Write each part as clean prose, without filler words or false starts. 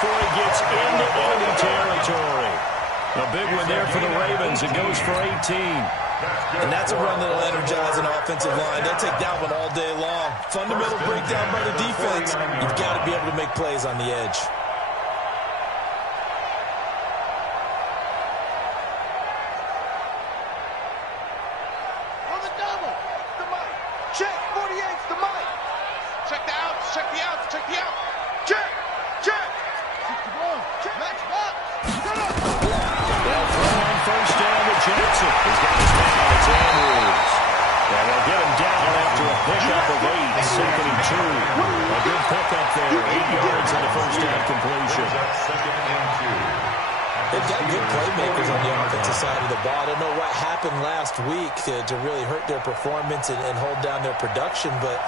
before he gets into enemy territory. A big one there for the Ravens. It goes for 18. And that's a run that'll energize an offensive line. They'll take that one all day long. Fundamental breakdown by the defense. You've got to be able to make plays on the edge. On the double. The Mike. Check. 48's the Mike. Check the outs. Check the outs. Check the outs. Check. Check. 61. Check. Max box. They'll throw on first down to Jackson. He's got his man. It's Andrews. And they'll get him down after a pickup of 8. Second and 2. A good pickup there. 8 yards on the first down completion. They've got good playmakers on the offensive side of the ball. I don't know what happened last week to really hurt their performance and hold down their production, but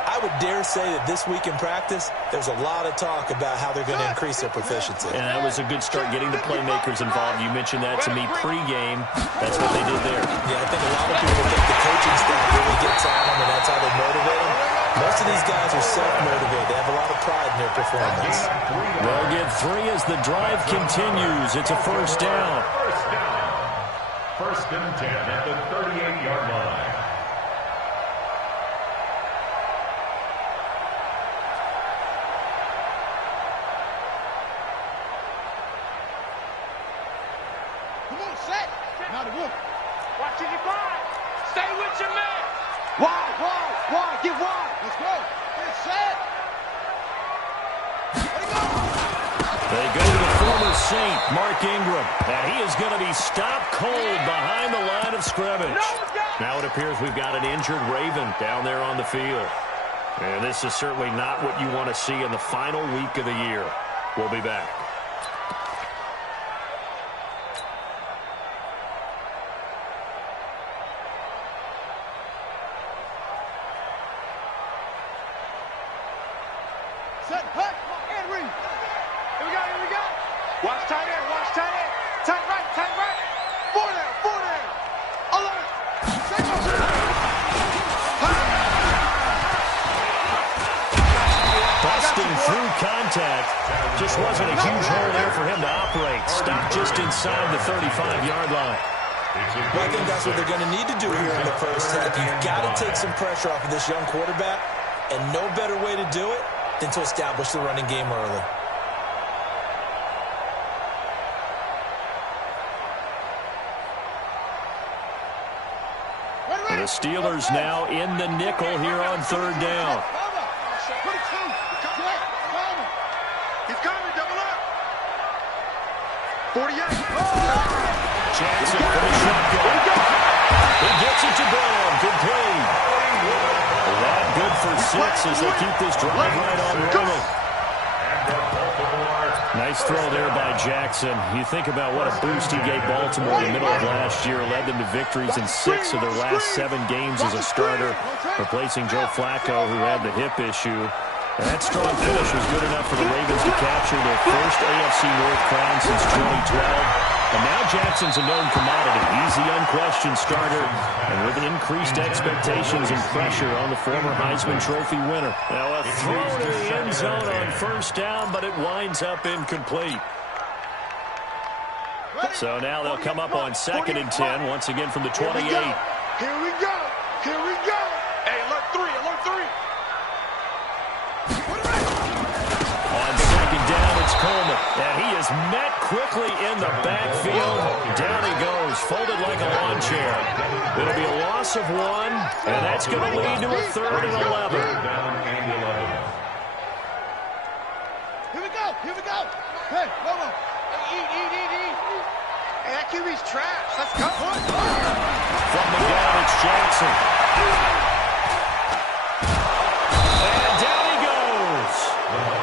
I would dare say that this week in practice, there's a lot of talk about how they're going to increase their proficiency. And that was a good start getting the playmakers involved. You mentioned that to me pregame. That's what they did there. Yeah, I think a lot of people think the coaching staff really gets on them, and that's how they motivate them. Most of these guys are self-motivated. They have a lot of pride in their performance. They'll get 3 as the drive continues. It's a first down. First and 10 at the 38-yard line. Now the Wolf. Watch it, you blind. Stay with your man. Wide, wide, wide. Get wide. Let's go. Get set. Let it go. They go to the former Saint, Mark Ingram. And he is going to be stopped cold behind the line of scrimmage. Now it appears we've got an injured Raven down there on the field. And this is certainly not what you want to see in the final week of the year. We'll be back. Set, hut, and read. Here we go, here we go. Watch tight end, watch tight end. Tight right, tight right. 4 there. Alert. Busting through contact. Just wasn't a huge hole there for him to operate. Stopped just inside the 35-yard line. Well, I think that's what they're going to need to do here in the first half. You've got to take some pressure off of this young quarterback, and no better way to do it than to establish the running game early. The Steelers now in the nickel here on third down. 22. He's coming, double up. 48. Jackson for the shotgun. He gets it to Brown. Good play. That good for 6 as they keep this drive right on rolling. Nice throw there by Jackson. You think about what a boost he gave Baltimore in the middle of last year. Led them to victories in 6 of their last 7 games as a starter, replacing Joe Flacco, who had the hip issue. And that strong finish was good enough for the Ravens to capture their first AFC North crown since 2012. And now Jackson's a known commodity. He's the unquestioned starter, and with increased expectations and pressure on the former Heisman Trophy winner. Now a throw to the end zone on first down, but it winds up incomplete. So now they'll come up on 2nd and 10, once again from the 28. Here we go. Here we go. Hey, alert 3, alert 3. On 2nd down, it's Coleman. And he is met quickly in the backfield. Down he goes, folded like a lawn chair. It'll be a loss of 1, and that's going to lead to a 3rd and 11. Here we go. Here we go. Hey, Lobo. Eat. Hey, that QB's trash. Let's go. From the gun, it's Jackson. And down he goes.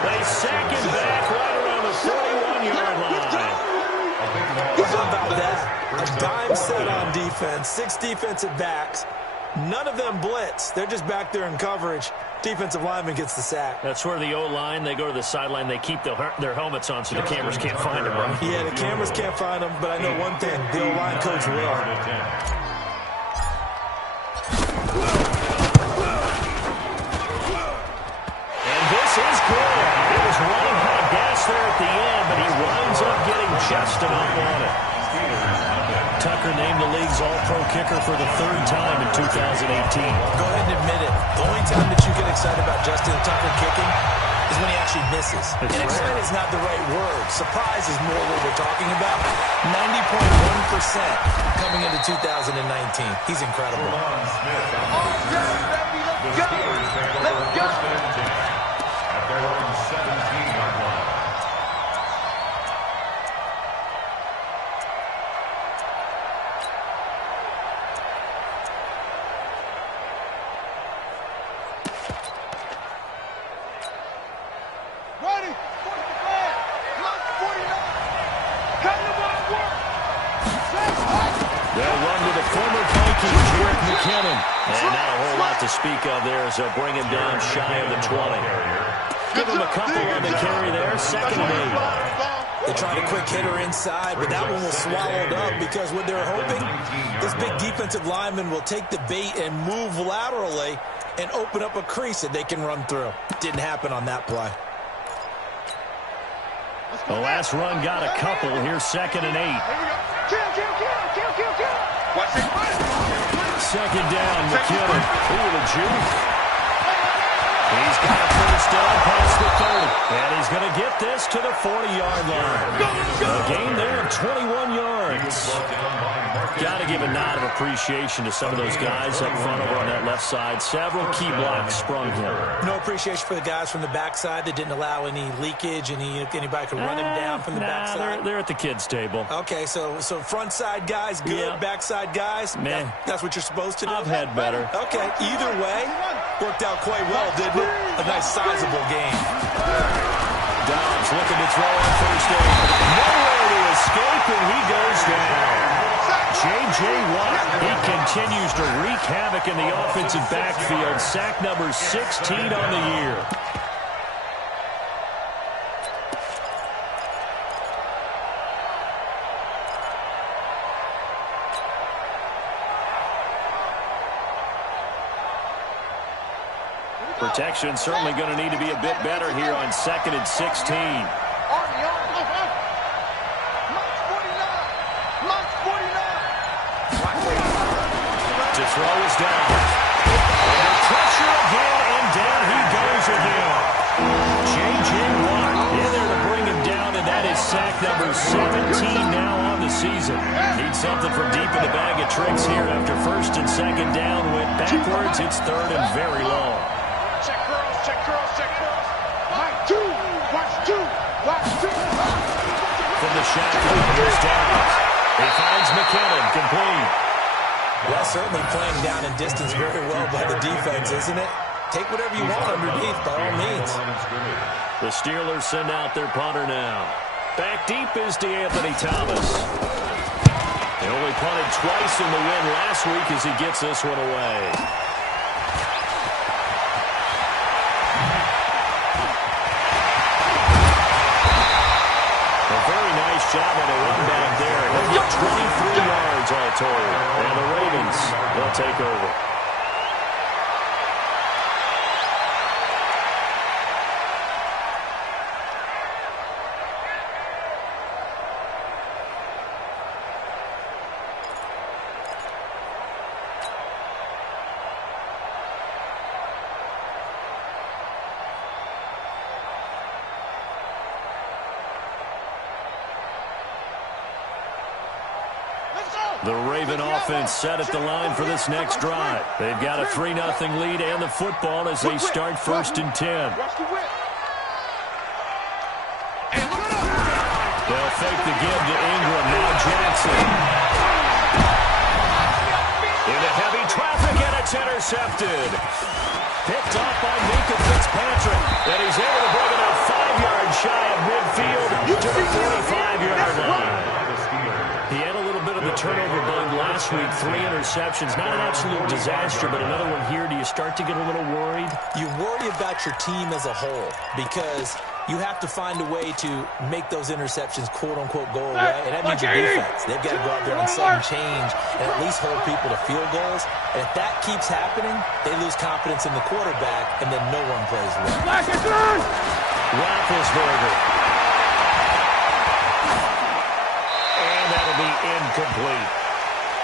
They sack him back right around the 41-yard line. How about that? A dime set on defense, 6 defensive backs. None of them blitz. They're just back there in coverage. Defensive lineman gets the sack. That's where the O-line, they go to the sideline, they keep their helmets on so the cameras can't find them, right? Yeah, the cameras can't find them, but I know one thing. The O-line coach will. And this is good. It was running hot gas there at at the end, but he winds up getting just enough on it. Tucker named the league's all-pro kicker for the third time in 2018. Go ahead and admit it. The only time that you get excited about Justin Tucker kicking is when he actually misses. And excited is not the right word. Surprise is more what we're talking about. 90.1% coming into 2019. He's incredible. Let's go. Let's go. At their own 17-yard line. Ready. Force the flag. Block 49. Cut the ball work. They'll run to the former Viking, Jerick McKinnon. And not a whole lot to speak of there as they'll bring him down shy of the 20. Give him a couple on the carry there, second and 8. They tried a quick hitter inside, but that one was swallowed up because what they're hoping, this big defensive lineman will take the bait and move laterally and open up a crease that they can run through. Didn't happen on that play. The last run got a couple. Here's second and 8. Kill. Watch it. Second down, McKinnon. Ooh, the juke. He's got a first down past the 30. And he's going to get this to the 40-yard line. A gain there of 21 yards. Got to give a nod of appreciation to some of those guys up front over on that left side. Several key blocks sprung him. No appreciation for the guys from the backside that didn't allow any leakage, and anybody could run him down from the backside. They're at the kids' table. Okay, so front side guys good, Yeah. backside guys, Man. That's what you're supposed to do? I've had better. Okay, either way, worked out quite well, didn't it? A nice sizable game. Dobbs looking to throw on first down. Nowhere to escape, and he goes down. J.J. Watt, he continues to wreak havoc in the offensive backfield. Sack number 16 on the year. Protection certainly going to need to be a bit better here on second and 16. To throw is down. Under pressure again, and down he goes again. J.J. Watt in there to bring him down, and that is sack number 17 now on the season. Needs something from deep in the bag of tricks here after first and second down. Went backwards. It's third and very long. Check girls. Watch two. From the shotgun, here's Downs. He finds McKinnon, complete. Well, certainly playing down in distance very well by the defense, isn't it? Take whatever you want underneath, by all means. The Steelers send out their punter now. Back deep is DeAnthony Thomas. They only punted twice in the win last week as he gets this one away. A very nice job on the run back there. He'll get 23 yards all told. And the Ravens will take over. The Raven offense set at the line for this next drive. They've got a 3-0 lead and the football as they start first and 10. They'll fake the give to Ingram. Now Jackson. Into heavy traffic, and it's intercepted. Picked off by Minka Fitzpatrick. And he's able to bring it up 5 yards shy of midfield to the 45-yard line. He had a little bit of the turnover bug last week. 3 interceptions. Not an absolute disaster, but another one here. Do you start to get a little worried? You worry about your team as a whole because you have to find a way to make those interceptions, quote-unquote, go away. And that means your defense. They've got to go out there on sudden change and at least hold people to field goals. And if that keeps happening, they lose confidence in the quarterback, and then no one plays well. Roethlisberger. incomplete.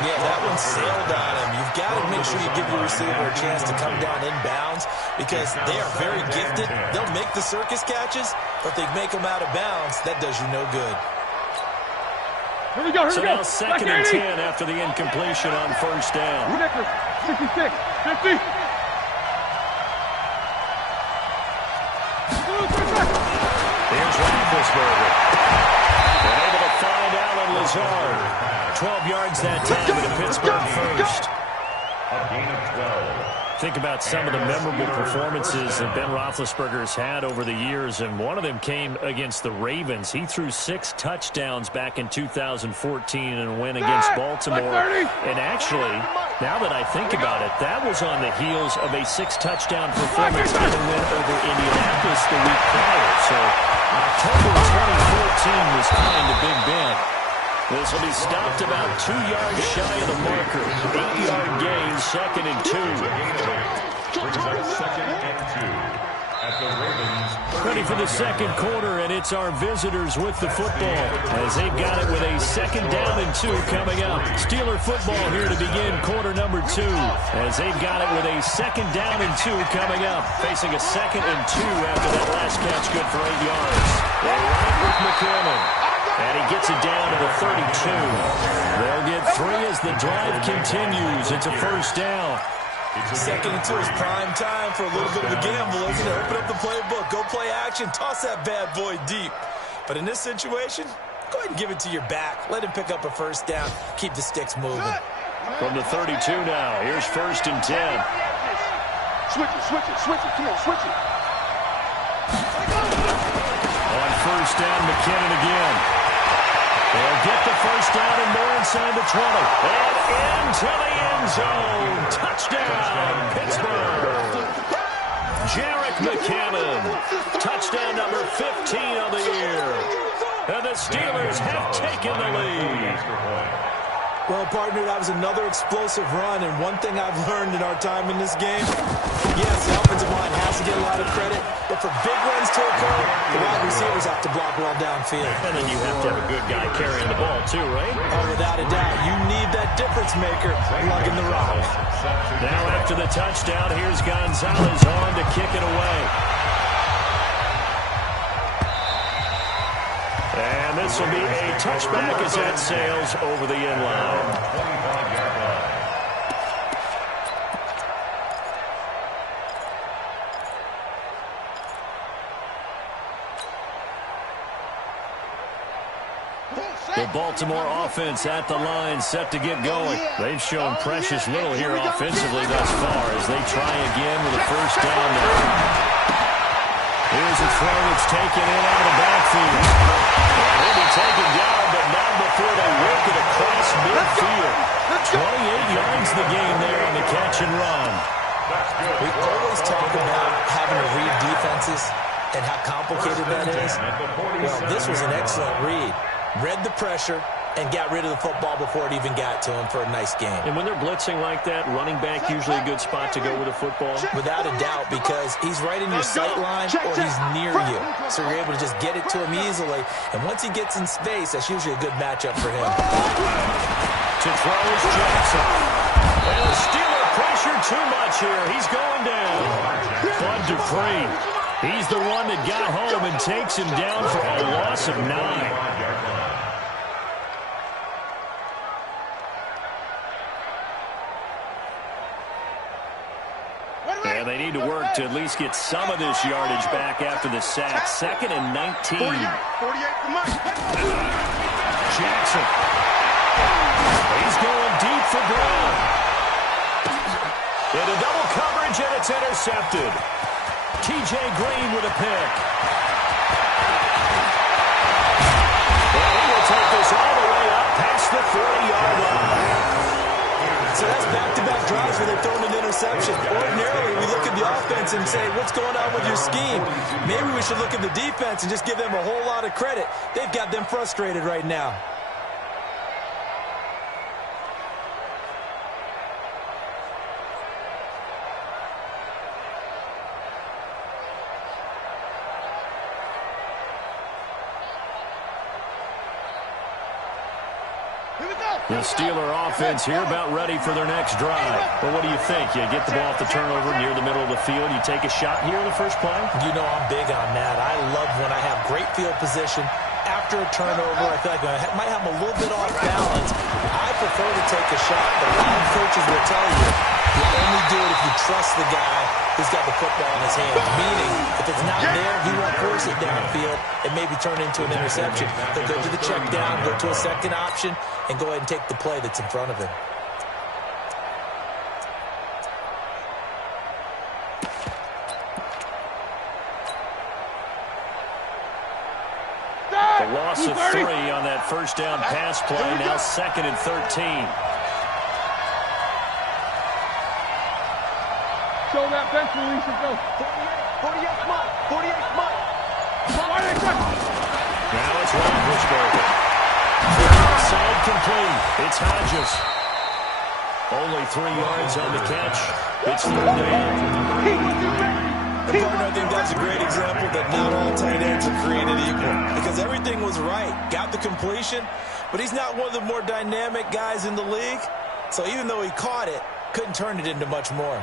Yeah, that one sailed on him. You've got to make sure you give your receiver a chance to come down inbounds because they are very gifted. They'll make the circus catches, but they make them out of bounds. That does you no good. Here we go, so now 2nd and 10 after the incompletion on first down. 66, 50. Here's Roethlisberger. And able to find Allen Lazard. 12 yards that time in a Pittsburgh first. A gain of 12. Think about some of the memorable performances that Ben Roethlisberger's had over the years, and one of them came against the Ravens. He threw 6 touchdowns back in 2014 in a win against Baltimore. And actually, now that I think about it, that was on the heels of a 6-touchdown performance in a win over Indianapolis the week prior. So October 2014 was kind to Big Ben. This will be stopped about 2 yards shy of the marker. 8-yard gain, 2nd and 2. Brings up 2nd and 2 at the Ravens. Ready for the second quarter, and it's our visitors with the football as they've got it with a 2nd down and 2 coming up. Steeler football here to begin quarter number 2 as they've got it with a 2nd down and 2 coming up. Facing a 2nd and 2 after that last catch, good for 8 yards. They run it with McKinnon. And he gets it down to the 32. They'll get 3 as the drive continues. It's a first down. 2nd and 2 is prime time for a little bit of a gamble, isn't it? Open up the playbook, go play action, toss that bad boy deep. But in this situation, go ahead and give it to your back. Let him pick up a first down. Keep the sticks moving. From the 32 now, here's 1st and 10. Switch it. Come on, switch it. On first down, McKinnon again. They'll get the first down and more inside the 20. And into the end zone. Touchdown, Pittsburgh. Jerick McKinnon. Touchdown number 15 of the year. And the Steelers have taken the lead. Well, partner, that was another explosive run, and one thing I've learned in our time in this game, yes, the offensive line has to get a lot of credit, but for big runs to occur, the wide receivers have to block well downfield. And then you have to have a good guy carrying the ball, too, right? Oh, without a doubt. You need that difference maker lugging the rock. Now after the touchdown, here's Gonzalez on to kick it away. And this will be a touchback as that sails over the end line. The Baltimore offense at the line, set to get going. They've shown precious little here offensively thus far as they try again with a first down now. Here's a throw that's taken in out of the backfield. He'll be taken down, but not before they work it across midfield. 28 yards the game there on the catch and run. We always talk about having to read defenses and how complicated that is. Well, this was an excellent read. Read the pressure and got rid of the football before it even got to him for a nice game. And when they're blitzing like that, running back usually a good spot to go with the football? Without a doubt, because he's right in your sight line or he's near you. So you're able to just get it to him easily. And once he gets in space, that's usually a good matchup for him. To throw is Jackson. And the Steeler pressure too much here. He's going down. Bud Dupree. He's the one that got home and takes him down for a loss of 9. And they need to work to at least get some of this yardage back after the sack. 2nd and 19. 48 for Mike. Jackson. He's going deep for Brown. Into double coverage, and it's intercepted. T.J. Green with a pick. And he will take this all the way up past the 40-yard line. So that's back-to-back drives where they're throwing an interception. Ordinarily, we look at the offense and say, what's going on with your scheme? Maybe we should look at the defense and just give them a whole lot of credit. They've got them frustrated right now. Here we The Steeler offense here about ready for their next drive. Well, what do you think? You get the ball off the turnover near the middle of the field. You take a shot here in the first play? You know I'm big on that. I love when I have great field position. After a turnover, I feel like I might have a little bit off balance. I prefer to take a shot, but a lot of coaches will tell you only do it if you trust the guy who's got the football in his hands. Meaning, if it's not there, he won't force it downfield and maybe turn it into an interception. He'll go to the check down, go to a second option, and go ahead and take the play that's in front of him. A loss of 3 on that first down pass play. Now 2nd and 13. Show that bench release and go. 48 Mike. 48 Mike. Now it's Roethlisberger. Side complete. It's Hodges. Only 3 yards on the catch. It's 3rd down. I think that's a great example that not all tight ends are created equal. Because everything was right. Got the completion, but he's not one of the more dynamic guys in the league. So even though he caught it, couldn't turn it into much more.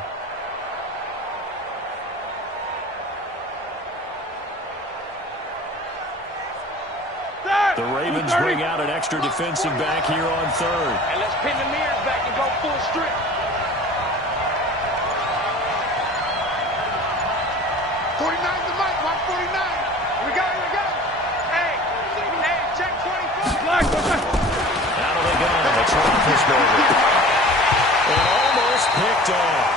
The Ravens bring out an extra defensive back here on 3rd. And let's pin the mirrors back and go full strip. 49 to Mike, 149. We got it. Hey, check 24. Out of the gun, it's Roethlisberger. And almost picked off.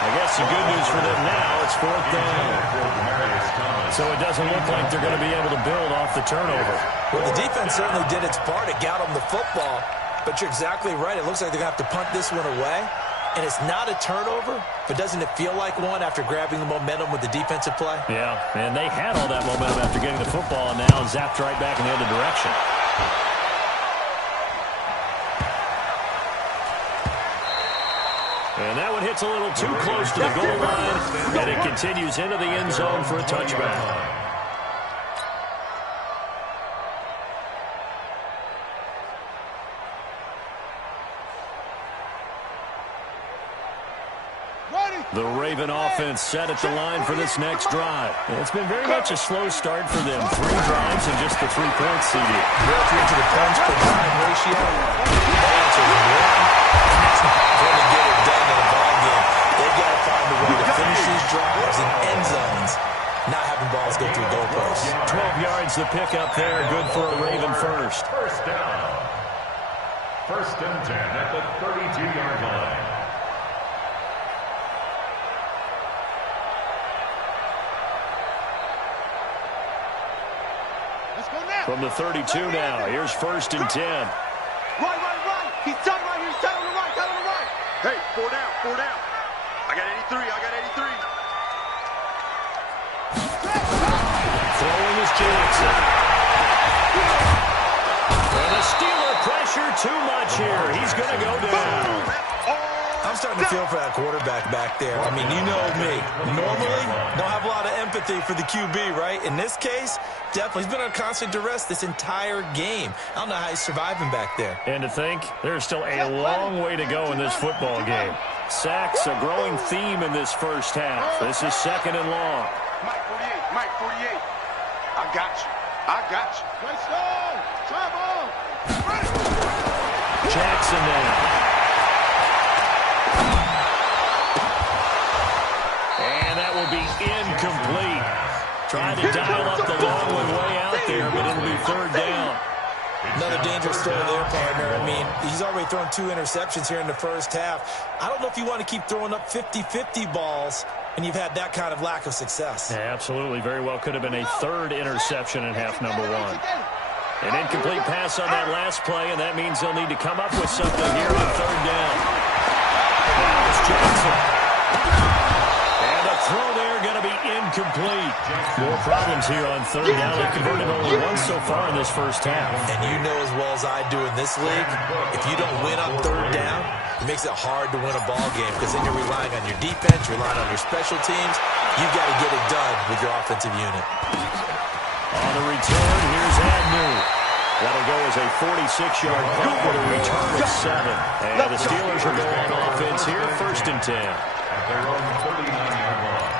I guess the good news for them now, it's 4th down. So it doesn't look like they're going to be able to build off the turnover. Well, the defense certainly did its part. It got them the football. But you're exactly right. It looks like they're going to have to punt this one away. And it's not a turnover, but doesn't it feel like one after grabbing the momentum with the defensive play? Yeah, and they had all that momentum after getting the football, and now zapped right back in the other direction. And that one hits a little too close to the goal line, and it continues into the end zone for a touchback. The Raven offense set at the line for this next drive. And it's been very much a slow start for them. 3 drives and just the 3 points CD. Relative to the points per drive ratio, the answer is 1. Going to get it done in a ball game. They've got to find a way to finish these drives in end zones, not having balls go through goalposts. 12 yards the pick up there. Good for a Raven first. First down. 1st and 10 at the 32-yard line. From the 32 now, here's 1st and 10. Right. He's tight right here. He's tight on the right. Hey, 4 down. I got 83. Throwing is Jackson. And the Steeler pressure too much here. He's going to go down. I'm starting to feel for that quarterback back there. I mean, you know me. Normally, don't have a lot of empathy for the QB, right? In this case, definitely. He's been on constant duress this entire game. I don't know how he's surviving back there. And to think, there's still a long way to go in this football game. Sacks, a growing theme in this first half. This is 2nd and long. Mike 48. I got you. Let's go. Travel. Jackson now. And that will be incomplete. Trying to dial up the long one way out there, but it'll be 3rd down. Another dangerous throw there, partner. I mean, he's already thrown 2 interceptions here in the first half. I don't know if you want to keep throwing up 50-50 balls when you've had that kind of lack of success. Yeah, absolutely. Very well could have been a 3rd interception in half number 1. An incomplete pass on that last play, and that means they'll need to come up with something here on 3rd down. Now it's Jackson. And a throw there going to be incomplete. More problems here on 3rd down. They've converted only once so far in this first half. And you know as well as I do in this league, if you don't win on 3rd down, it makes it hard to win a ball game because then you're relying on your defense, relying on your special teams. You've got to get it done with your offensive unit. On the return, here's Agnew. That'll go as a 46-yard punt with a return of 7. And the Steelers will go on offense here, 1st and 10. At their own 39-yard line.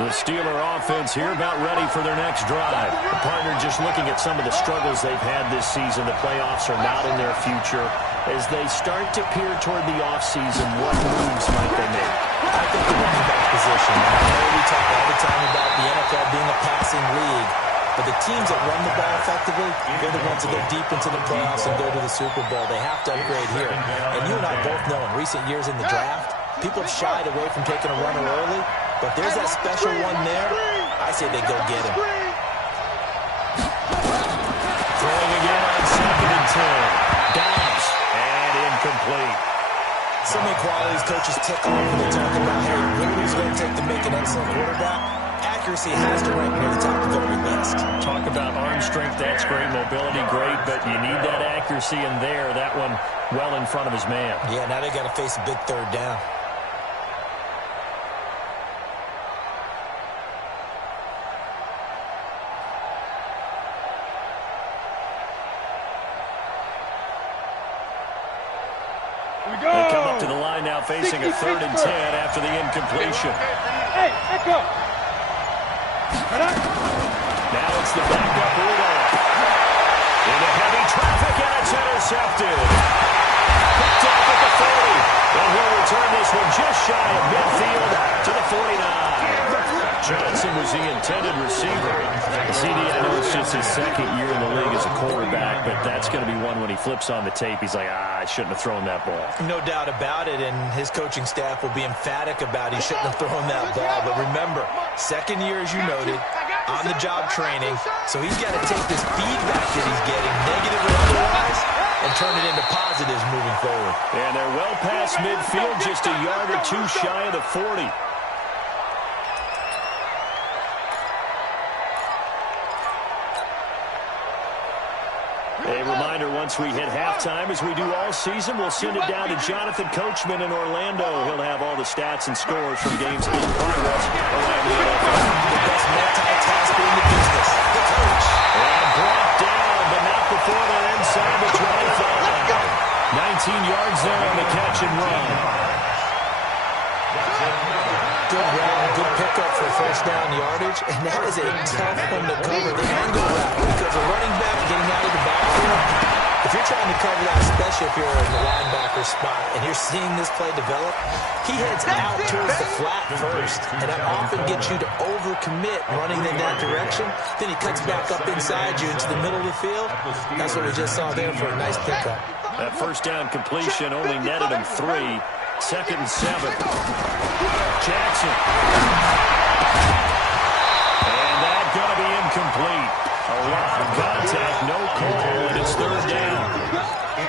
The Steeler offense here about ready for their next drive. The partner just looking at some of the struggles they've had this season. The playoffs are not in their future. As they start to peer toward the offseason, what moves might they make? I think the running back position. I know we talk all the time about the NFL being a passing league, but the teams that run the ball effectively, they're the ones that go deep into the playoffs and go to the Super Bowl. They have to upgrade here. And you and I both know in recent years in the draft, people have shied away from taking a runner early, but there's that special one there. I say they go get him. Throwing again on 2nd and 10. Downs and incomplete. So many qualities coaches tick off when they talk about, hey, what are we going to take to make an excellent quarterback? Accuracy has to rank near the top of every list. Talk about arm strength, that's great. Mobility, great, but you need that accuracy in there. That one well in front of his man. Yeah, now they got to face a big 3rd down. They come up to the line now facing a 3rd and 10 after the incompletion. Hey, let go. Now it's the backup Rudolph. Into heavy traffic, and it's intercepted. Picked off at the 40. And he'll return this one just shy of midfield to the 49. Johnson was the intended receiver. CD, I know it's just his 2nd year in the league as a quarterback, but that's going to be one when he flips on the tape. He's like, I shouldn't have thrown that ball. No doubt about it, and his coaching staff will be emphatic about he shouldn't have thrown that ball. But remember, 2nd year, as you noted, on-the-job training, so he's got to take this feedback that he's getting, negative or otherwise, and turn it into positives moving forward. And they're well past midfield, just a yard or two shy of the 40. A reminder, once we hit halftime, as we do all season, we'll send it down to Jonathan Coachman in Orlando. He'll have all the stats and scores from games in progress around the NFL. The best multitasker in the business, the coach. And brought down, but not before they're inside the 25. 19 yards there on the catch and run. Good route, good pickup for 1st down yardage, and that is a tough one to cover. The angle route, because a running back getting out of the backfield, if you're trying to cover that, especially if you're in the linebacker spot, and you're seeing this play develop, he heads out towards the flat first, and that often gets you to overcommit running in that direction. Then he cuts back up inside you into the middle of the field. That's what we just saw there for a nice pickup. That 1st down completion only netted him 3. 2nd and 7. Jackson. And that's going to be incomplete. A lot of contact, no call, and it's 3rd down.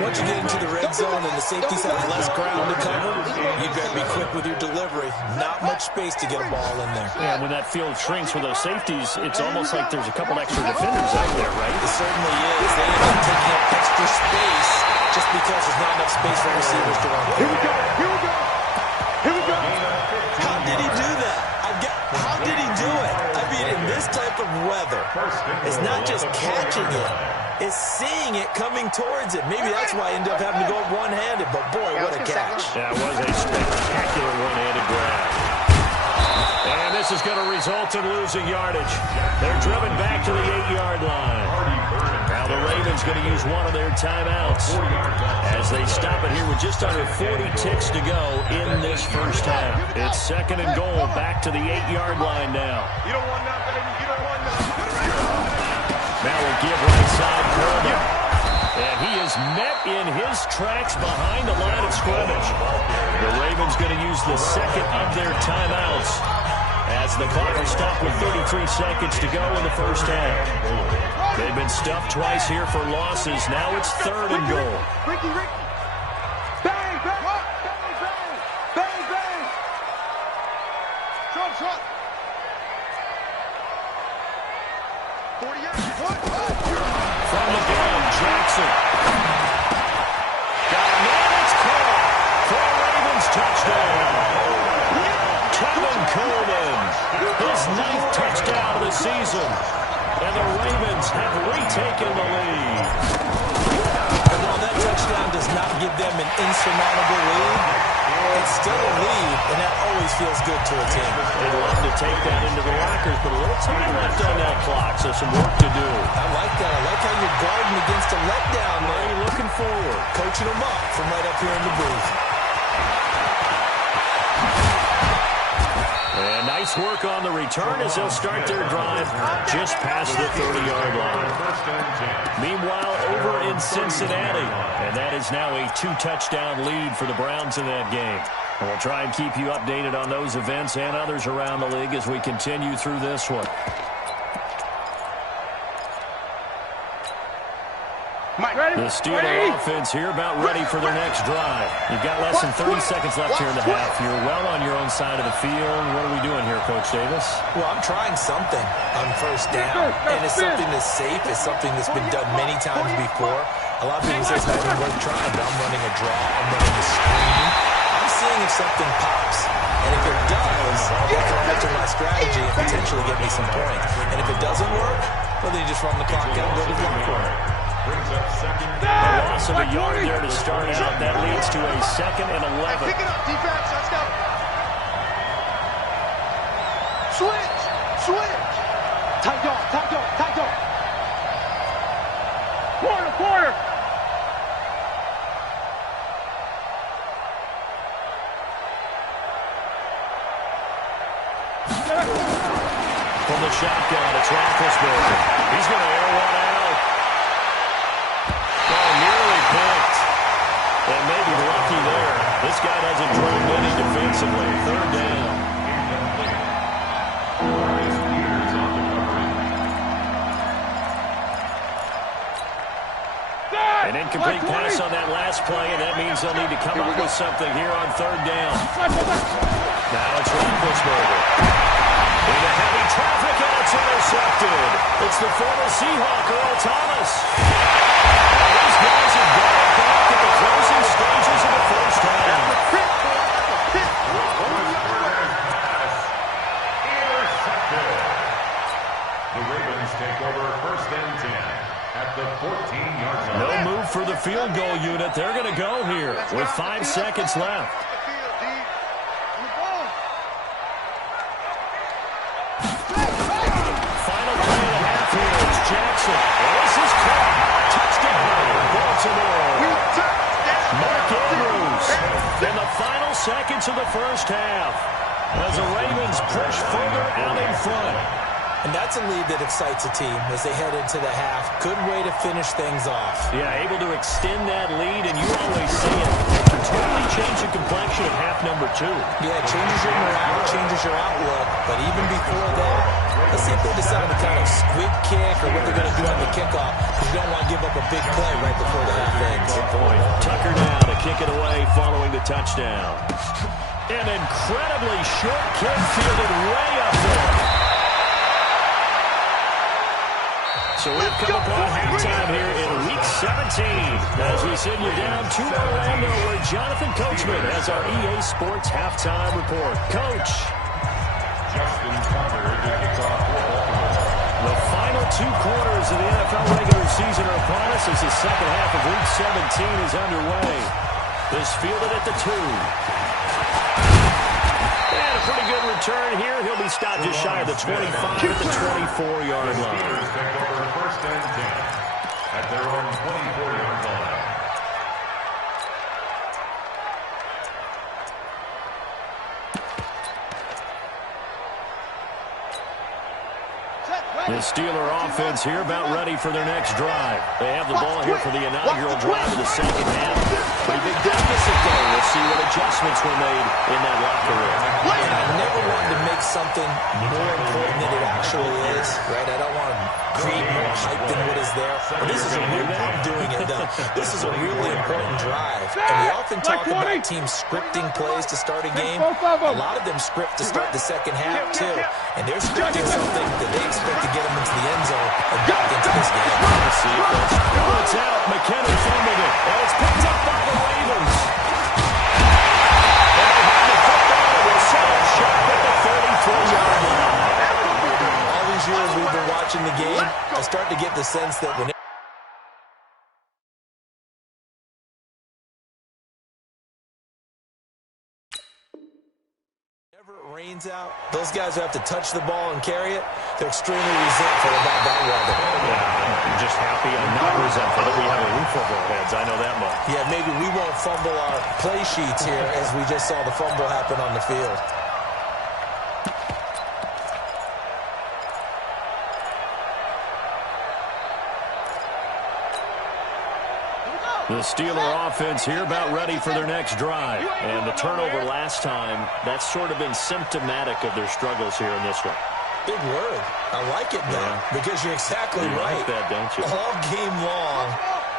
Once you get into the red zone and the safeties have less ground to cover, you've got to be quick with your delivery. Not much space to get a ball in there. Yeah, when that field shrinks with those safeties, it's almost like there's a couple extra defenders out there, right? It certainly is. They end up taking up extra space just because there's not enough space for receivers to run. Here we go. Here we go. Here we go. How did he do that? How did he do it? I mean, in this type of weather, it's not just catching it. It's seeing it coming towards it. Maybe that's why he ended up having to go one-handed, but boy, what a catch. That was a spectacular one-handed grab. And this is going to result in losing yardage. They're driven back to the 8-yard line. Now the Ravens going to use one of their timeouts as they stop it here with just under 40 ticks to go in this 1st half. It's 2nd and goal, back to the 8-yard line now. You don't want that, baby. You don't want that. Now we'll give right side Coleman. And he is met in his tracks behind the line of scrimmage. The Ravens going to use the 2nd of their timeouts as the clock is stopped with 33 seconds to go in the 1st half. They've been stuffed twice here for losses. Now it's 3rd and goal. Ricky. Bang, bang. Bang, bang. Bang, bang. Shot. 40 yards. From the gun, Jackson. Got a man, it's caught for a Ravens touchdown. Kevin Coleman, his 9th touchdown of the season. And the Ravens have retaken the lead. And while that touchdown does not give them an insurmountable lead, it's still a lead, and that always feels good to a team. They'd love to take that into the lockers, but a little time left on that clock, so some work to do. I like that. I like how you're guarding against a letdown, man. You're looking forward. Coaching them up from right up here in the booth. And nice work on the return as they'll start their drive just past the 30-yard line. Meanwhile, over in Cincinnati, and that is now a 2-touchdown lead for the Browns in that game. And we'll try and keep you updated on those events and others around the league as we continue through this one. The Steeler offense here about ready for their next drive. You've got less than 30 seconds left here in the half. You're well on your own side of the field. What are we doing here, Coach Davis? Well, I'm trying something on first down, and it's something that's safe. It's something that's been done many times before. A lot of people say it's not even worth trying, but I'm running a draw. I'm running a screen. I'm seeing if something pops. And if it does, it can alter my strategy and potentially get me some points. And if it doesn't work, well, then you just run the clock out and go to the block corner. A loss of a yard there to start out. That leads to a 2nd and 11. Pick it up, defense. Let's go. Switch. Tight dog. Quarter. From the shotgun, it's Roethlisberger. He's going to air one out. Oh, nearly picked. And maybe lucky there. This guy doesn't drone any defensively. 3rd down. An incomplete pass on that last play, and that means they'll need to come up with something here on 3rd down. Now it's Roethlisberger. Into heavy traffic, and it's intercepted. It's the former Seahawk, Earl Thomas. And these guys have got it back at the closing stages of the first half. Intercepted. The Ravens take over 1st and 10 at the 14-yard line. No move for the field goal unit. They're going to go here with 5 seconds left. Final play of the half here. It's Jackson. This is caught. Touchdown, Baltimore. Mark Andrews in the final seconds of the first half as the Ravens push further out in front. And that's a lead that excites a team as they head into the half. Good way to finish things off. Yeah, able to extend that lead, and you always see it. It can totally change the complexion of half number 2. Yeah, it changes your morale, changes your outlook. But even before that, let's see if they decide to kind of squib kick or what they're going to do on the kickoff. Because you don't want to give up a big play right before the half ends. Good point. Tucker now to kick it away following the touchdown. An incredibly short kick fielded way up there. So we've come upon halftime here in Week 17 as we send you down to Orlando where Jonathan Coachman has our EA Sports Halftime Report. Coach. Justin Tucker to kick off for Baltimore. The final 2 quarters of the NFL regular season are upon us as the second half of Week 17 is underway. This fielded at the 2. And a pretty good return here. He'll be stopped just shy of the 25 at the 24-yard line. Take over 1st and 10 at their own 24-yard line. The Steeler offense here about ready for their next drive. They have the ball here for the inaugural drive of the second half. Pretty big deficit though. We'll see what adjustments were made in that locker room. I never wanted to make something more important than it actually is, right? I don't want to create more hype than what is there. But this is a real, I'm doing it though. This is a really important drive. And we often talk about teams scripting plays to start a game. A lot of them script to start the second half too. And they're scripting something that they expect to get them into the end zone and back into this game. Let's see if that's... Oh, it's out. McKinnon fumbled it. And it's picked up by the Ravens. And they have the football. It will set up shop I start to get the sense that when it rains out, those guys who have to touch the ball and carry it, they're extremely resentful about that weather. Yeah, I'm just happy I'm not resentful that we have a roof over our heads. I know that much. Yeah, maybe we won't fumble our play sheets here as we just saw the fumble happen on the field. The Steeler offense here about ready for their next drive. And the turnover last time, that's sort of been symptomatic of their struggles here in this one. Big word. I like it now because you're exactly right. Like that, don't you? All game long,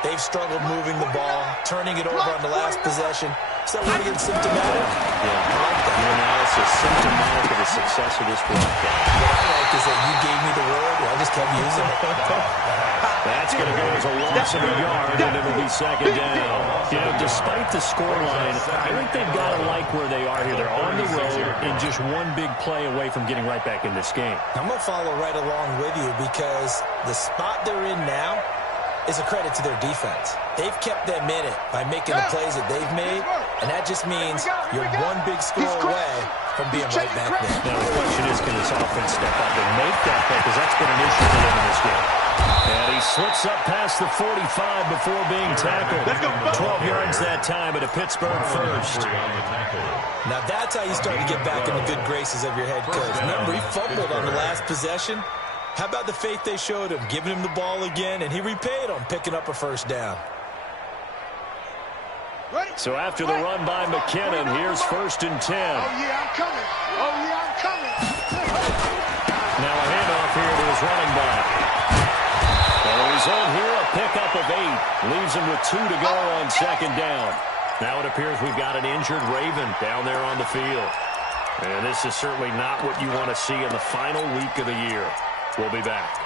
they've struggled moving the ball, turning it over on the last possession. Is that word again symptomatic? Yeah, I like that. Your analysis symptomatic of the success of this broadcast. What I like is that you gave me the word, and I just kept using it. That's going to go as a loss of a yard, and it'll be second down. You know, despite the scoreline, I think they've got to like where they are here. They're on the road and just one big play away from getting right back in this game. I'm going to follow right along with you because the spot they're in now is a credit to their defense. They've kept them in it by making the plays that they've made, and that just means you're one big score away from being right back there. Now, the question is, can this offense step up and make that play? Because that's been an issue for them in this game. And he slips up past the 45 before being tackled. 12 yards that time at a Pittsburgh first. Now that's how you start to get back in the good graces of your head coach. Remember, he fumbled on the last possession. How about the faith they showed him, giving him the ball again, and he repaid them, picking up a first down. So after the run by McKinnon, here's 1st and 10. Oh, yeah, I'm coming. Oh, yeah, I'm coming. Now a handoff here to his running back. And the result here, a pickup of 8. Leaves him with 2 to go on second down. Now it appears we've got an injured Raven down there on the field. And this is certainly not what you want to see in the final week of the year. We'll be back.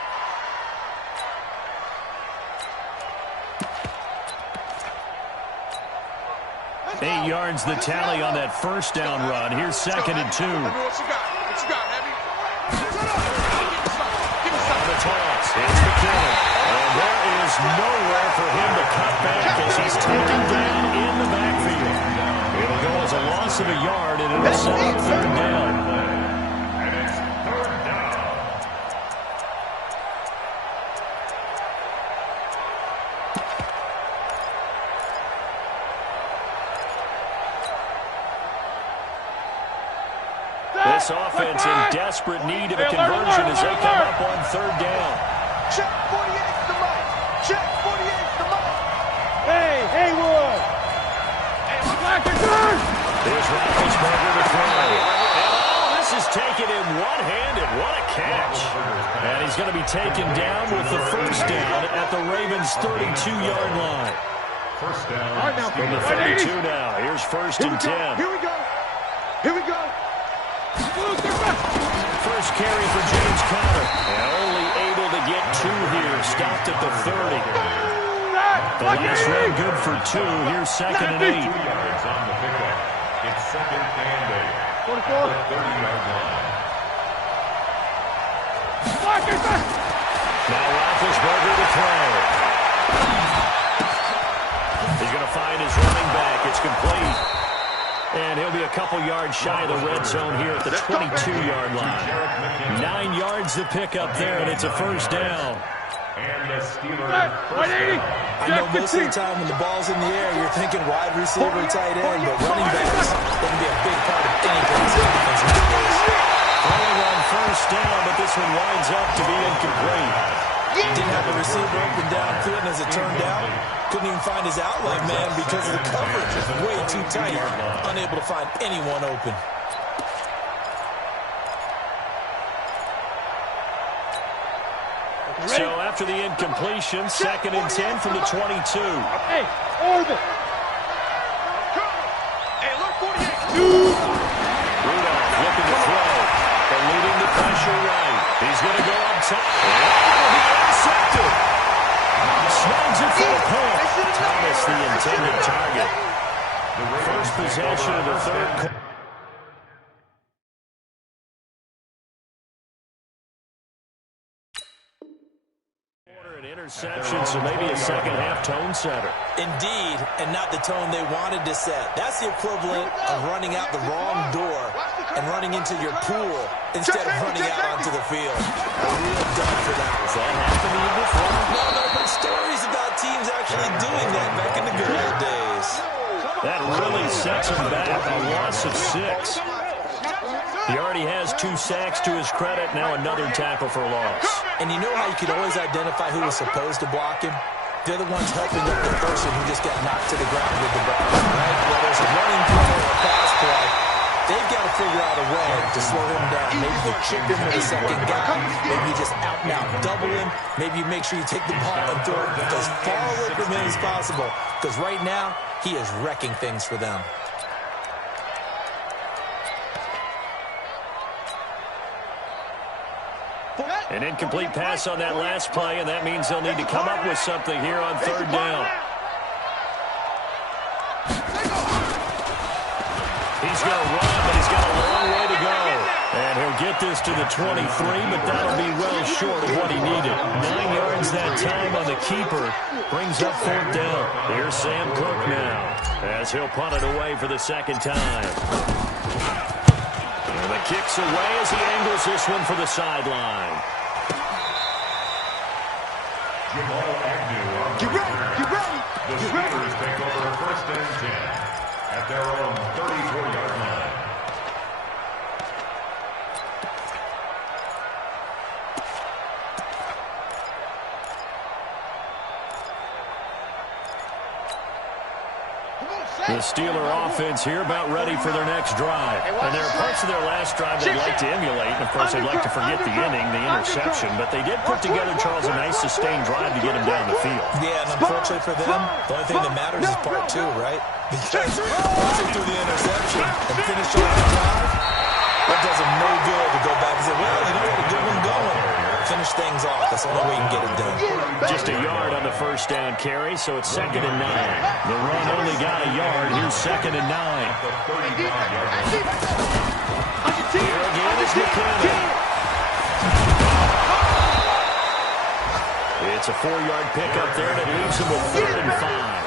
Eight yards the tally on that first down run. Here's 2nd and 2. What you got? What you got, Heavy? On the toss, it's McKinnon. And there is nowhere for him to cut back as he's taken down in the backfield. It'll go as a loss of a yard, and it'll set up 3rd down. And it's 3rd down. This offense in desperate need of a conversion as they come up on 3rd down. Check 48's the mic. Check 48's the mic. Hey, Haywood! Hey, Blackburn! There's Roethlisberger to throw. And all this is taken in one-handed. What a catch. And he's going to be taken down with the first down at the Ravens' 32-yard line. First down. All right, now, From the 32 now, here's 1st and 10. Here we go. Here we go. First carry for James Conner. And only able to get 2 here. Stopped at the 30. The last run good for 2. Here's 2nd and 8. 2 yards on the pickup. It's 2nd and 8. 44. The 30-yard line. Now Roethlisberger to throw. He's going to find his running back. It's complete. And he'll be a couple yards shy of the red zone here at the 22-yard line. 9 yards to pick up there, and it's a first down. And the Steelers first down. I know most of the time when the ball's in the air, you're thinking wide receiver, tight end, but running backs, they can be a big part of any defensive plays. Throwing on first down, but this one winds up to be incomplete. Didn't have a receiver open downfield, and as it turned out, couldn't even find his outlet man because of the coverage. Way too tight, unable to find anyone open. So after the incompletion, 2nd and 10 from the 22. Hey, orbit! Hey, look, 48. Rudolph looking to throw, but leading the pressure right. He's going to go up top. Oh, he intercepted. Snags it for a punt. Thomas, the intended target. First possession of the 3rd quarter. interception, so maybe a second-half tone setter. Indeed, and not the tone they wanted to set. That's the equivalent of running out the wrong door and running into your pool instead of running out onto the field. A real dud for that. Has that happened to you before? No, but stories about teams actually doing that back in the good old days. That really sets him back, a loss of 6. He already has 2 sacks to his credit, now another tackle for loss. And you know how you could always identify who was supposed to block him? They're the ones helping up the person who just got knocked to the ground with the ball, right? Whether it's a running play or a pass play, they've got to figure out a way to slow him down. Maybe you chip him with a second guy. Maybe you just out and out double him. Maybe you make sure you take the ball and throw it as far away from him as possible. Because right now, he is wrecking things for them. An incomplete pass on that last play, and that means they'll need to come up with something here on 3rd down. He's going to run, but he's got a long way to go. And he'll get this to the 23, but that'll be well short of what he needed. 9 yards that time on the keeper. Brings up 4th down. Here's Sam Cook now, as he'll punt it away for the 2nd time. And the kick's away as he angles this one for the sideline. Get ready, get ready. The Steelers take over 1st and 10 at their own 34-yard line. The Steeler offense here about ready for their next drive. And there are parts of their last drive they'd like to emulate. And, of course, they'd like to forget the inning, the interception. But they did put together, Charles, a nice sustained drive to get him down the field. Yeah, and unfortunately for them, the only thing that matters is part 2, right? Because once they threw the interception and finished off the drive, it does them no good to go back and say, well, you know what, a good one going. Finish things off. That's the only way you can get it done. Just a yard on the 1st down carry, so it's 2nd and 9. The run only got a yard. Here's 2nd and 9. Here again is McKinnon. It's a 4-yard pickup there that leaves him with 3rd and 5.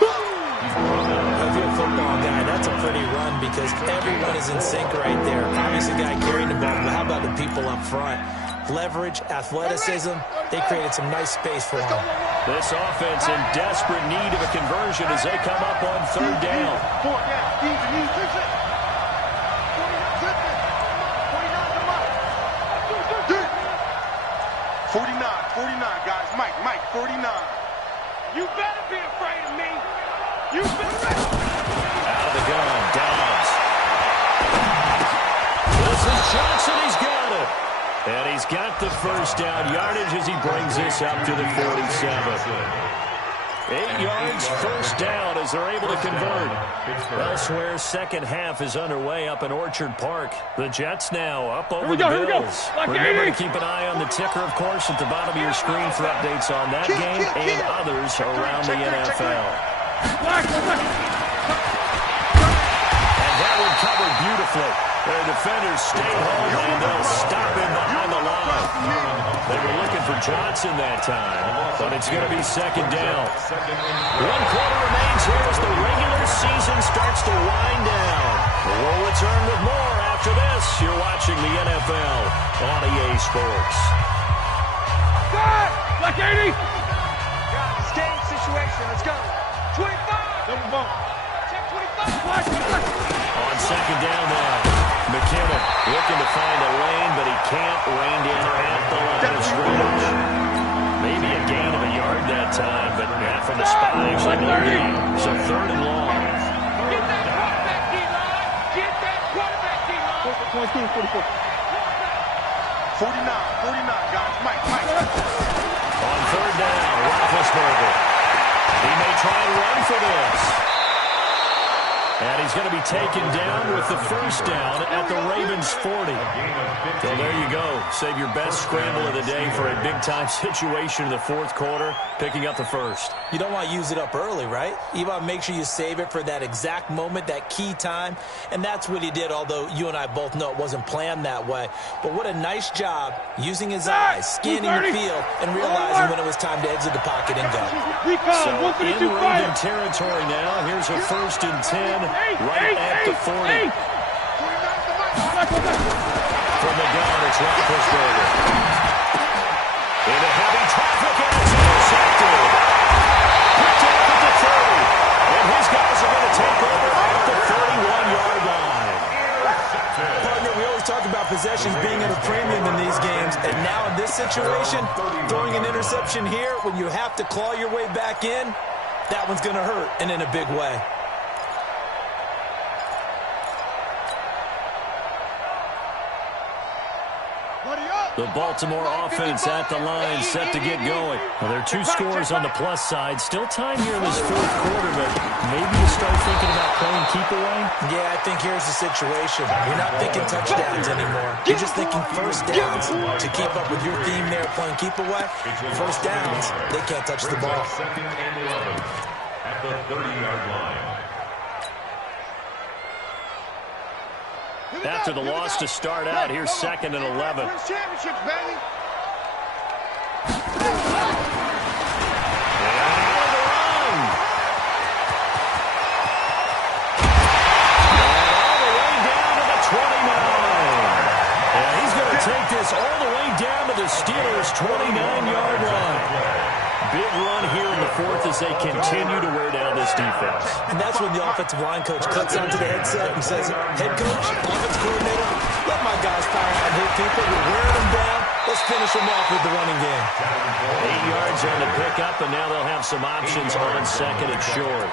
If you're a football guy, that's a pretty run because everyone is in sync right there. Obviously, the guy carrying the ball, but how about the people up front? Leverage, athleticism, they created some nice space for him. This offense in desperate need of a conversion as they come up on 3rd down. 49, guys. Mike, 49. You better be afraid of me. You better. Out of the gun, Dobbs. This is Johnson, he's got it. And he's got the 1st down yardage as he brings this up to the 47. 8 yards, 1st down as they're able to convert. Elsewhere, 2nd half is underway up in Orchard Park. The Jets now up over the Bills. Remember to keep an eye on the ticker, of course, at the bottom of your screen for updates on that game and others around the NFL. And that one covered beautifully. Their defenders stay home, and they'll stop him behind the line. They were looking for Johnson that time, but it's going to be 2nd down. 1 quarter remains here as the regular season starts to wind down. We'll return with more after this. You're watching the NFL on EA Sports. Black 80. It's game situation. Let's go. 25. Double bump. Check 25. On 2nd down now. McKinnon looking to find a lane, but he can't. Reined in at the line of scrimmage. Maybe a gain of a yard that time, but not from the spot. Actually, no gain. So 3rd and long. Get that quarterback D-line. Get that quarterback D-line. 49, guys. Mike. On 3rd down, Roethlisberger. He may try and run for this. And he's going to be taken down with the first down at the Ravens' 40. So there you go. Save your best scramble of the day for a big-time situation in the fourth quarter, picking up the first. You don't want to use it up early, right? You want to make sure you save it for that exact moment, that key time. And that's what he did, although you and I both know it wasn't planned that way. But what a nice job using his eyes, scanning the field, and realizing when it was time to exit the pocket and go. So in Raven territory now, here's a 1st and 10 right at the 40. From the gun, it's Roethlisberger. Into heavy traffic, and it's intercepted. Picked up at the 30. And his guys are going to take over at the 31-yard line. Partner, we always talk about possessions being at a premium in these games. And now in this situation, throwing an interception here when you have to claw your way back in, that one's going to hurt, and in a big way. The Baltimore offense at the line, set to get going. Well, there are 2 scores on the plus side. Still time here in this fourth quarter, but maybe you start thinking about playing keep away? Yeah, I think here's the situation. You're not thinking touchdowns anymore. You're just thinking first downs. To keep up with your theme there, playing keep away, first downs, they can't touch the ball. 2nd and 11 at the 30-yard line. After the loss to start out, here's 2nd and 11. Championships, baby. Take this all the way down to the Steelers' 29-yard line. Big run here in the fourth as they continue to wear down this defense. And that's when the offensive line coach clicks onto the headset and says, head coach, offense coordinator, let my guys fire out and hit people. We're wearing them down. Let's finish them off with the running game. 8 yards on the pickup, and now they'll have some options on 2nd and short.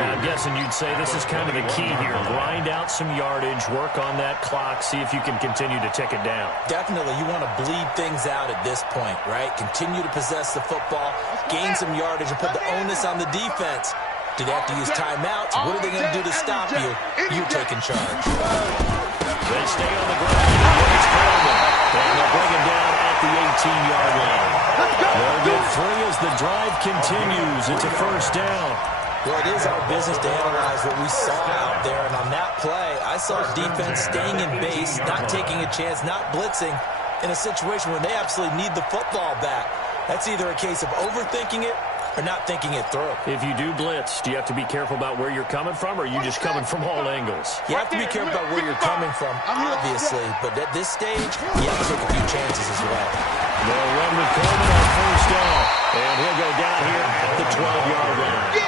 Now, I'm guessing you'd say this is kind of the key here. Grind out some yardage, work on that clock, see if you can continue to tick it down. Definitely. You want to bleed things out at this point, right? Continue to possess the football, gain some yardage, and put the onus on the defense. Do they have to use timeouts? What are they going to do to stop you? You're taking charge. They stay on the ground. It's Coleman. And they'll bring him down at the 18-yard line. They'll get 3 as the drive continues. It's a first down. Well, it is our business to analyze what we saw out there. And on that play, I saw defense staying in base, not taking a chance, not blitzing in a situation where they absolutely need the football back. That's either a case of overthinking it or not thinking it through. If you do blitz, do you have to be careful about where you're coming from, or are you just coming from all angles? You have to be careful about where you're coming from, obviously. But at this stage, you have to take a few chances as well. They'll run with Coleman on first down. And he'll go down here at the 12-yard line.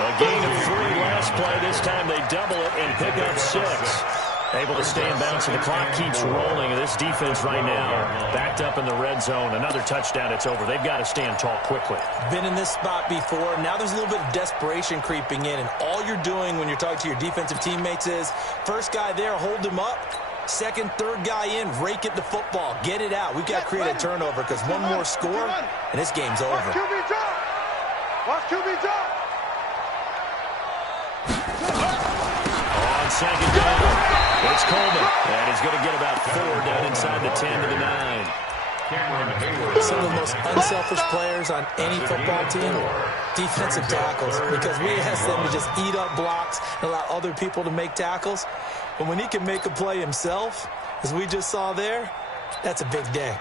A gain of 3 last play. This time they double it and pick up 6. Able to stay in bounds, and the clock keeps rolling. This defense right now backed up in the red zone. Another touchdown, it's over. They've got to stand tall quickly. Been in this spot before. Now there's a little bit of desperation creeping in, and all you're doing when you're talking to your defensive teammates is first guy there, hold him up. Second, third guy in, rake at the football. Get it out. We've got to create a turnover because one more score, and this game's over. Watch QB drop. Watch QB drop. On second down, it's Coleman. And he's going to get about 4 down inside the 10 to the 9. Some of the most unselfish players on any football team, defensive tackles, because we ask them to just eat up blocks and allow other people to make tackles. But when he can make a play himself, as we just saw there, that's a big day.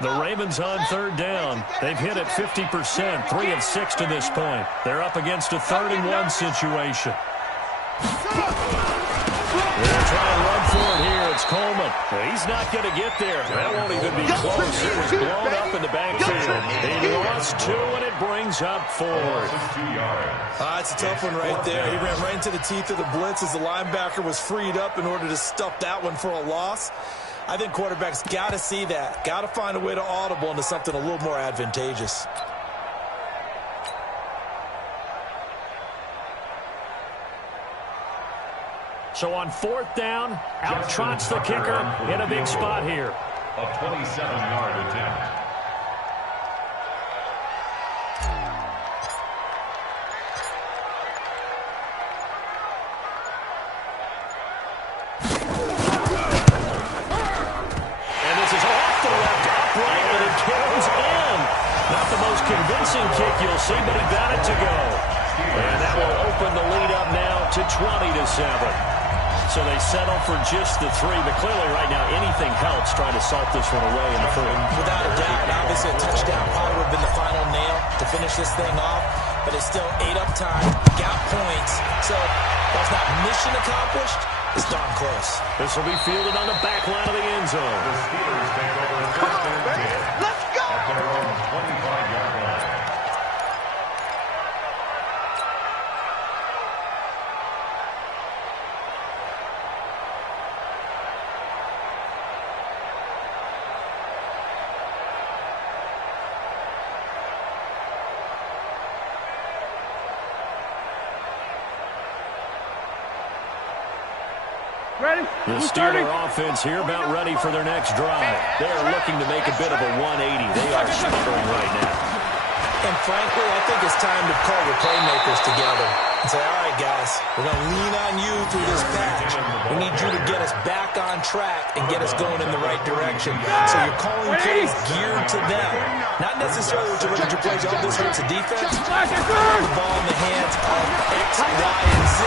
The Ravens on third down. They've hit it 50%, 3 of 6 to this point. They're up against a 3rd-and-1 situation. They'll try and run for it here. It's Coleman. He's not going to get there. That won't even be close. It was blown up in the backfield. He lost 2, and it brings up 4. It's a tough one right there. He ran right into the teeth of the blitz as the linebacker was freed up in order to stuff that one for a loss. I think quarterbacks got to see that. Got to find a way to audible into something a little more advantageous. So on 4th down, out trots the kicker in a big spot here. A 27-yard attempt. And this is off the left upright, and it goes in. Not the most convincing kick you'll see, but he got it to go. And that will open the lead up now to 20-7. So they settle for just the 3, but clearly right now anything helps trying to salt this one away in the fourth. Without a doubt, obviously a touchdown probably would have been the final nail to finish this thing off, but it's still 8 up time, got points, so that's not mission accomplished. It's darn close. This will be fielded on the back line of the end zone. The Steelers take over first and 10. Let's go! At their own 25-yard line. Ready? The Steeler offense here about ready for their next drive. They are looking to make a bit of a 180. They are sputtering right now. And frankly, I think it's time to call your playmakers together and say, all right, guys, we're going to lean on you through this patch. We need you to get us back on track and get us going in the right direction. So you're calling plays geared to them. Not necessarily what you look at your plays, oh, this hurts the defense. Put the ball in the hands of X, Y, and Z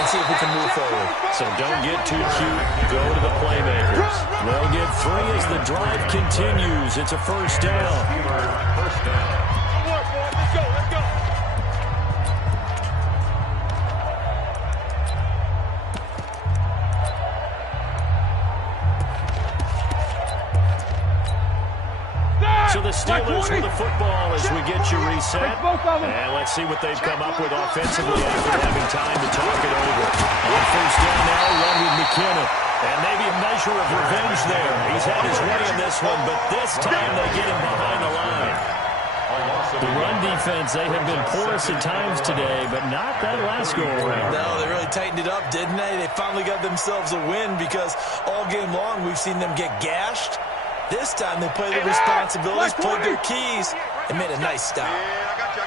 and see if we can move forward. So don't get too cute. Go to the playmakers. They'll get 3 as the drive continues. It's a first down. First down. Let's go, let's go. So the Steelers with the football as we get you reset. And let's see what they've come up with offensively after having time to talk it over. On first down now, run with McKinnon. And maybe a measure of revenge there. He's had his way in this one, but this time they get him behind the line. The run defense, they have been porous at times today, but not that last go-around. No, they really tightened it up, didn't they? They finally got themselves a win because all game long we've seen them get gashed. This time they played their responsibilities, played their keys, and made a nice stop. I got you.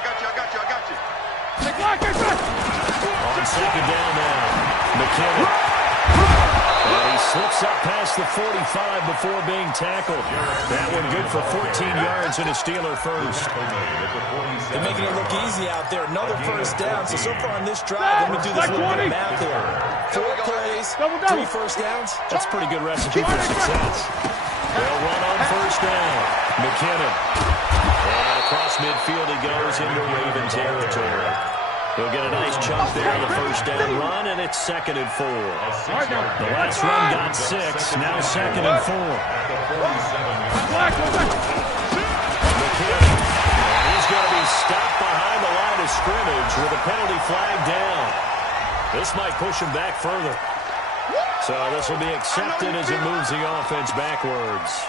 On second down now, McKinnon. And he slips up past the 45 before being tackled. That one good for 14 yards and a Steeler first. They're making it look easy out there. Another first down. So far on this drive, let me do this little bit of math here. 4 plays, 3 first downs. That's a pretty good recipe for success. They'll run on first down. McKinnon. And across midfield he goes into Raven territory. He'll get a nice chunk there on the first down run, and it's 2nd and 4. The last run got 6, now 2nd and 4. McKinnon. And he's going to be stopped behind the line of scrimmage with a penalty flag down. This might push him back further. So this will be accepted as it moves the offense backwards.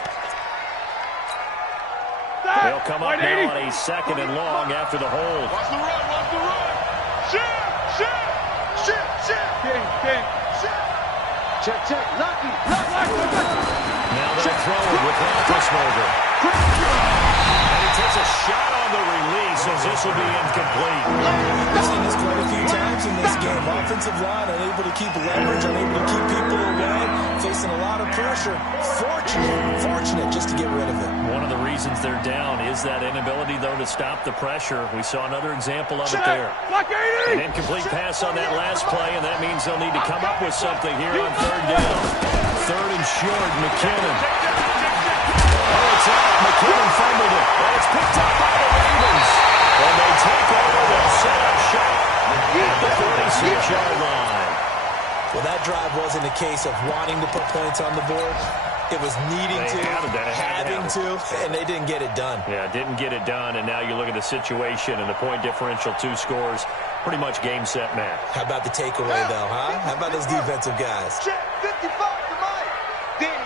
They'll come up now on a 2nd and long after the hold. Watch the run. Shit. Check. Lucky. Now they'll throw it with Roethlisberger. And he takes a shot on the release as this will be incomplete. We've seen this quite a few times in this game. Offensive line unable to keep leverage, unable to keep people away, facing a lot of pressure. Fortunate just to get rid of it. One of the reasons they're down is that inability, though, to stop the pressure. We saw another example of it there. An incomplete pass on that last play, and that means they'll need to come up with something here on 3rd down. 3rd and short, McKinnon. Oh, it's out. McKinnon fumbled it. And it's picked up by the Ravens. And they take over. They'll set up shop at the 46-yard line. Well, that drive wasn't a case of wanting to put points on the board. It was needing to, having to, and they didn't get it done. Yeah, didn't get it done, and now you look at the situation and the point differential, 2 scores, pretty much game, set, match. How about the takeaway, though, huh? How about those defensive guys? Check 55 to Mike. Danny.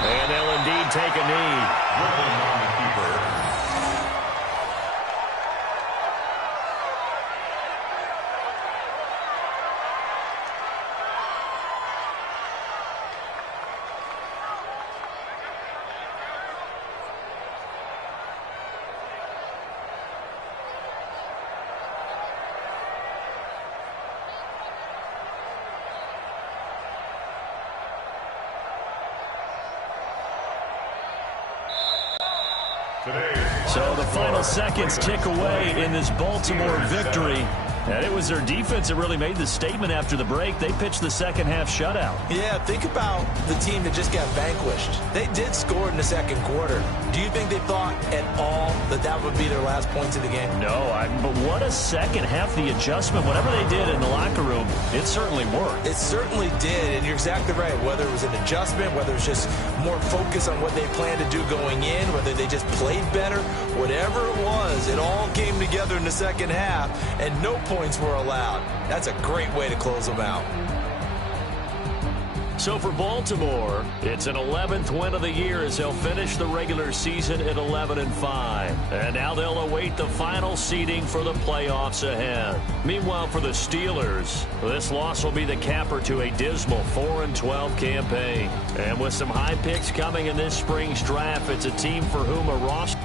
And they'll indeed take a knee. Brooklyn on the keeper. So the final seconds tick away in this Baltimore victory. And it was their defense that really made the statement after the break. They pitched the second half shutout. Yeah, think about the team that just got vanquished. They did score in the second quarter. Do you think they thought at all that that would be their last points of the game? No, but what a second half, the adjustment. Whatever they did in the locker room, it certainly worked. It certainly did, and you're exactly right. Whether it was an adjustment, whether it was just more focus on what they planned to do going in, whether they just played better, whatever it was, it all came together in the second half, and no points were allowed. That's a great way to close them out. So for Baltimore, it's an 11th win of the year as they'll finish the regular season at 11-5. And now they'll await the final seeding for the playoffs ahead. Meanwhile, for the Steelers, this loss will be the capper to a dismal 4-12 campaign. And with some high picks coming in this spring's draft, it's a team for whom a roster